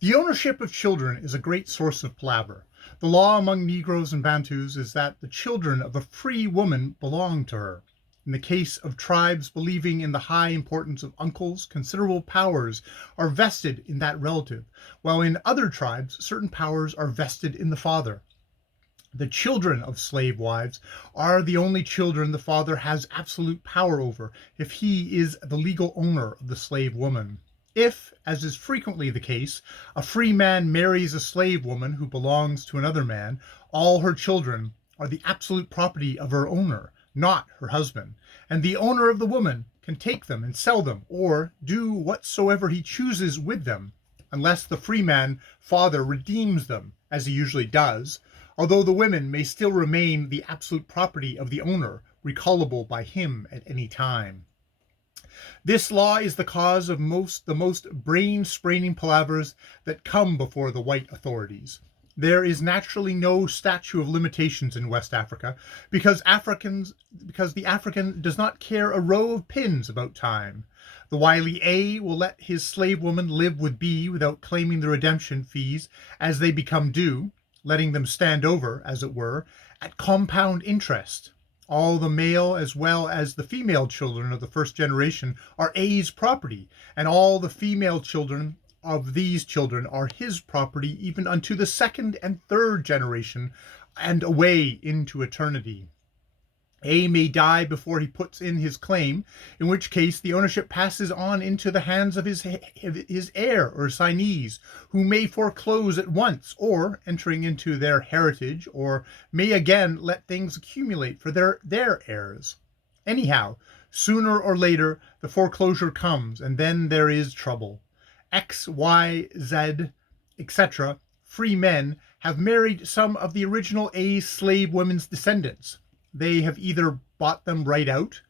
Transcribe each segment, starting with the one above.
The ownership of children is a great source of palaver. The law among Negroes and Bantus is that the children of a free woman belong to her. In the case of tribes believing in the high importance of uncles, considerable powers are vested in that relative, while in other tribes certain powers are vested in the father. The children of slave wives are the only children the father has absolute power over if he is the legal owner of the slave woman. If, as is frequently the case, a free man marries a slave woman who belongs to another man, all her children are the absolute property of her owner, not her husband, and the owner of the woman can take them and sell them, or do whatsoever he chooses with them, unless the free man father redeems them, as he usually does, although the women may still remain the absolute property of the owner, recallable by him at any time. This law is the cause of the most brain-spraining palavers that come before the white authorities. There is naturally no statute of limitations in West Africa because the African does not care a row of pins about time. The wily A will let his slave woman live with B without claiming the redemption fees as they become due, letting them stand over, as it were, at compound interest. All the male as well as the female children of the first generation are A's property, and all the female children of these children are his property even unto the second and third generation and away into eternity. A may die before he puts in his claim, in which case the ownership passes on into the hands of his heir or assignees, who may foreclose at once, or entering into their heritage, or may again let things accumulate for their heirs. Anyhow, sooner or later the foreclosure comes, and then there is trouble. X, Y, Z, etc., free men, have married some of the original A's slave women's descendants. They have either bought them right out,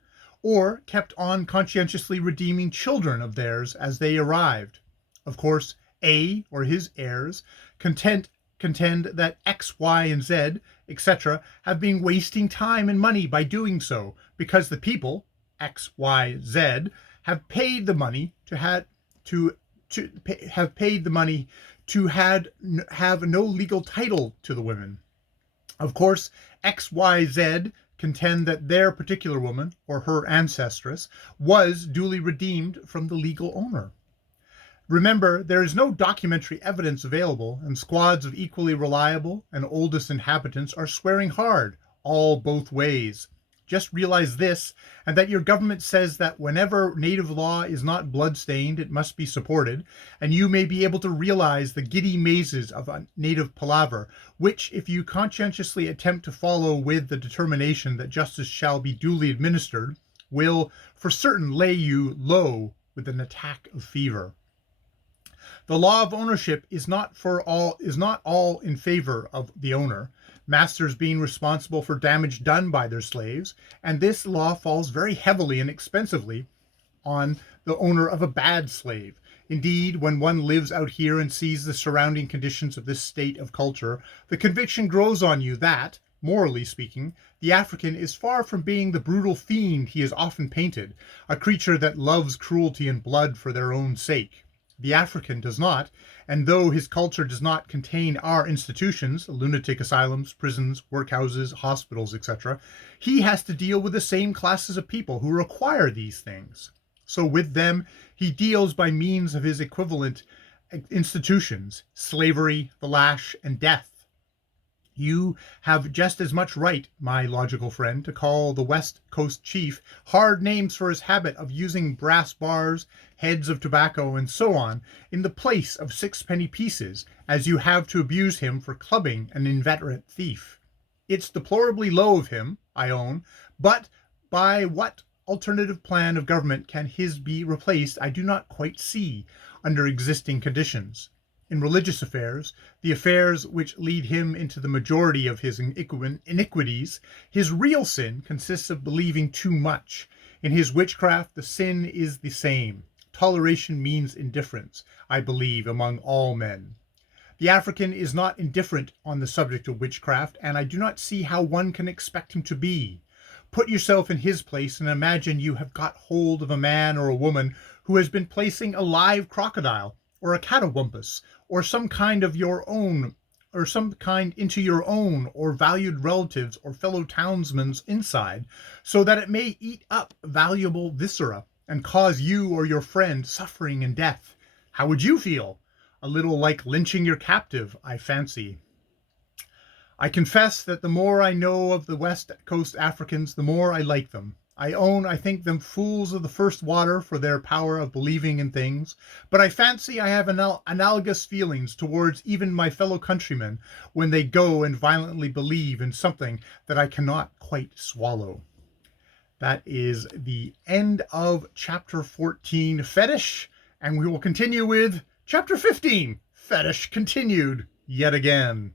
or kept on conscientiously redeeming children of theirs as they arrived. Of course, A, or his heirs, contend that X, Y, and Z, etc., have been wasting time and money by doing so, because the people, X, Y, Z, have paid the money to have no legal title to the women. Of course, XYZ contend that their particular woman, or her ancestress, was duly redeemed from the legal owner. Remember, there is no documentary evidence available, and squads of equally reliable and oldest inhabitants are swearing hard, all both ways. Just realize this, and that your government says that whenever native law is not blood-stained, it must be supported, and you may be able to realize the giddy mazes of a native palaver, which, if you conscientiously attempt to follow with the determination that justice shall be duly administered, will for certain lay you low with an attack of fever. The law of ownership is not all in favor of the owner, masters being responsible for damage done by their slaves, and this law falls very heavily and expensively on the owner of a bad slave. Indeed, when one lives out here and sees the surrounding conditions of this state of culture, the conviction grows on you that, morally speaking, the African is far from being the brutal fiend he is often painted, a creature that loves cruelty and blood for their own sake. The African does not, and though his culture does not contain our institutions, lunatic asylums, prisons, workhouses, hospitals, etc., he has to deal with the same classes of people who require these things. So with them, he deals by means of his equivalent institutions, slavery, the lash, and death. You have just as much right, my logical friend, to call the West Coast chief hard names for his habit of using brass bars, heads of tobacco, and so on, in the place of sixpenny pieces, as you have to abuse him for clubbing an inveterate thief. It's deplorably low of him, I own, but by what alternative plan of government can his be replaced I do not quite see, under existing conditions. In religious affairs, the affairs which lead him into the majority of his iniquities, his real sin consists of believing too much. In his witchcraft, the sin is the same. Toleration means indifference, I believe, among all men. The African is not indifferent on the subject of witchcraft, and I do not see how one can expect him to be. Put yourself in his place and imagine you have got hold of a man or a woman who has been placing a live crocodile or a catawampus, or some kind of your own, or some kind into your own or valued relatives or fellow townsmen's inside, so that it may eat up valuable viscera and cause you or your friend suffering and death? How would you feel? A little like lynching your captive, I fancy. I confess that the more I know of the West Coast Africans, the more I like them. I own I think them fools of the first water for their power of believing in things, but I fancy I have analogous feelings towards even my fellow countrymen when they go and violently believe in something that I cannot quite swallow. That is the end of chapter 14, Fetish, and we will continue with chapter 15, Fetish continued yet again.